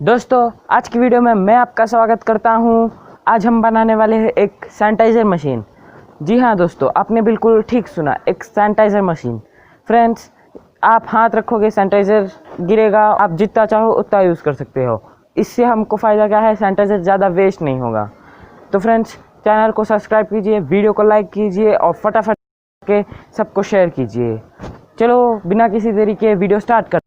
दोस्तों आज की वीडियो में मैं आपका स्वागत करता हूं। आज हम बनाने वाले हैं एक सैनिटाइज़र मशीन। जी हाँ दोस्तों, आपने बिल्कुल ठीक सुना, एक सैनिटाइज़र मशीन। फ्रेंड्स, आप हाथ रखोगे सैनिटाइज़र गिरेगा, आप जितना चाहो उतना यूज़ कर सकते हो। इससे हमको फ़ायदा क्या है, सैनिटाइज़र ज़्यादा वेस्ट नहीं होगा। तो फ्रेंड्स, चैनल को सब्सक्राइब कीजिए, वीडियो को लाइक कीजिए और फटाफट के सबको शेयर कीजिए। चलो बिना किसी देरी के वीडियो स्टार्ट कर।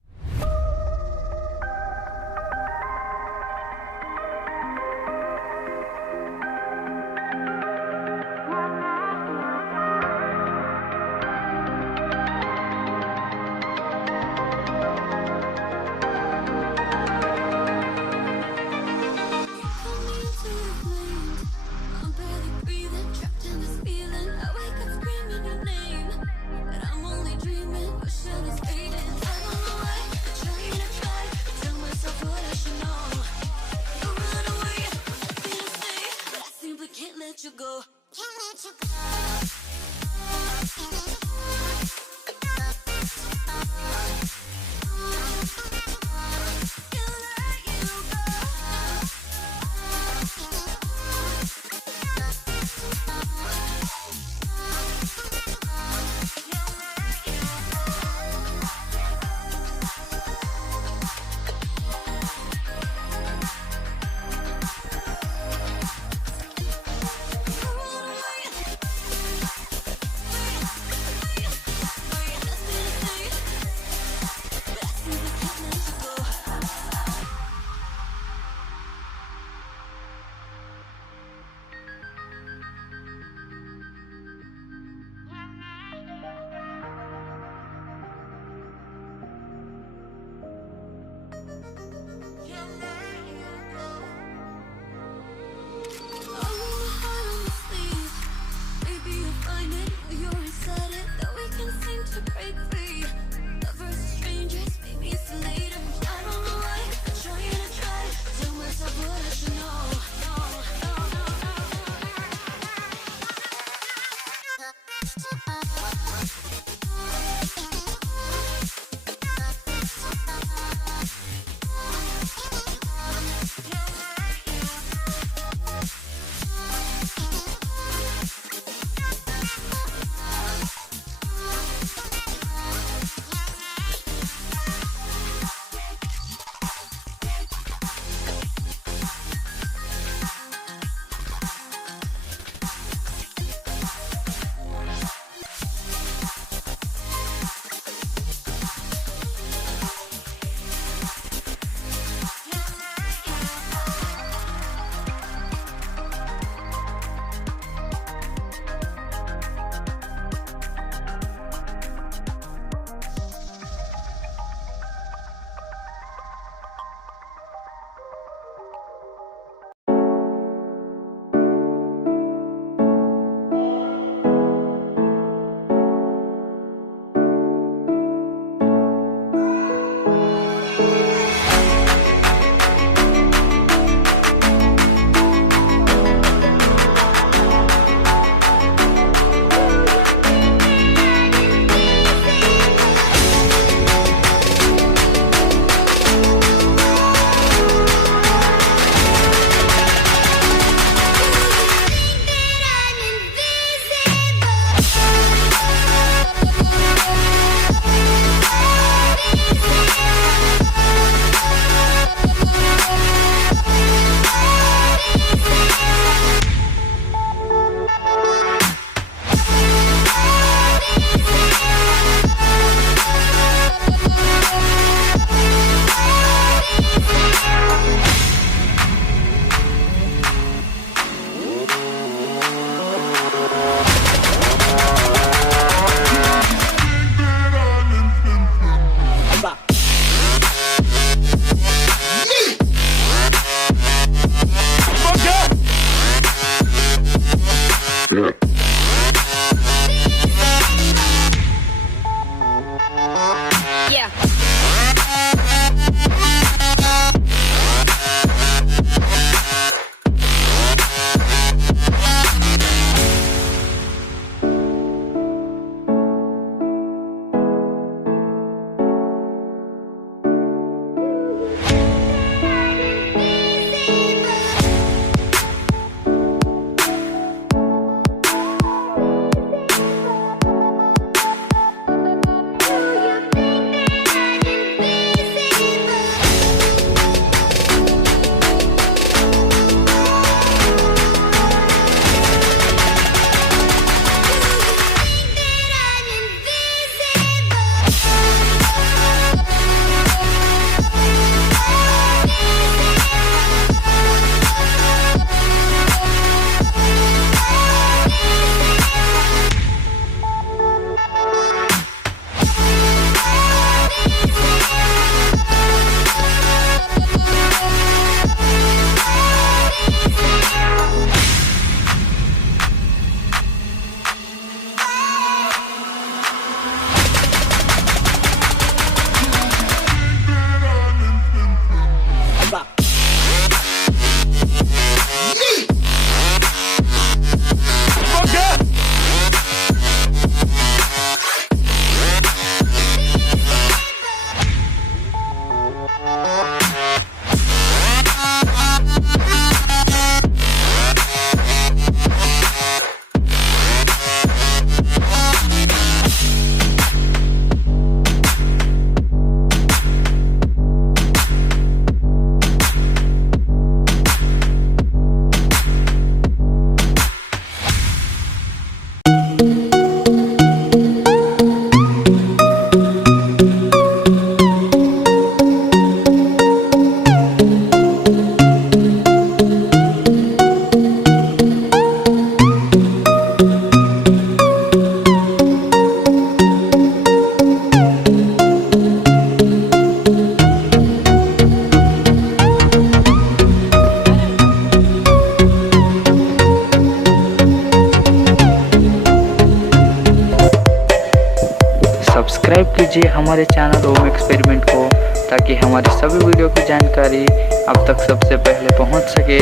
सब्सक्राइब कीजिए हमारे चैनल होम एक्सपेरिमेंट को, ताकि हमारे सभी वीडियो की जानकारी अब तक सबसे पहले पहुंच सके।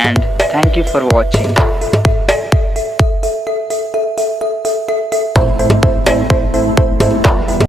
And thank you for watching.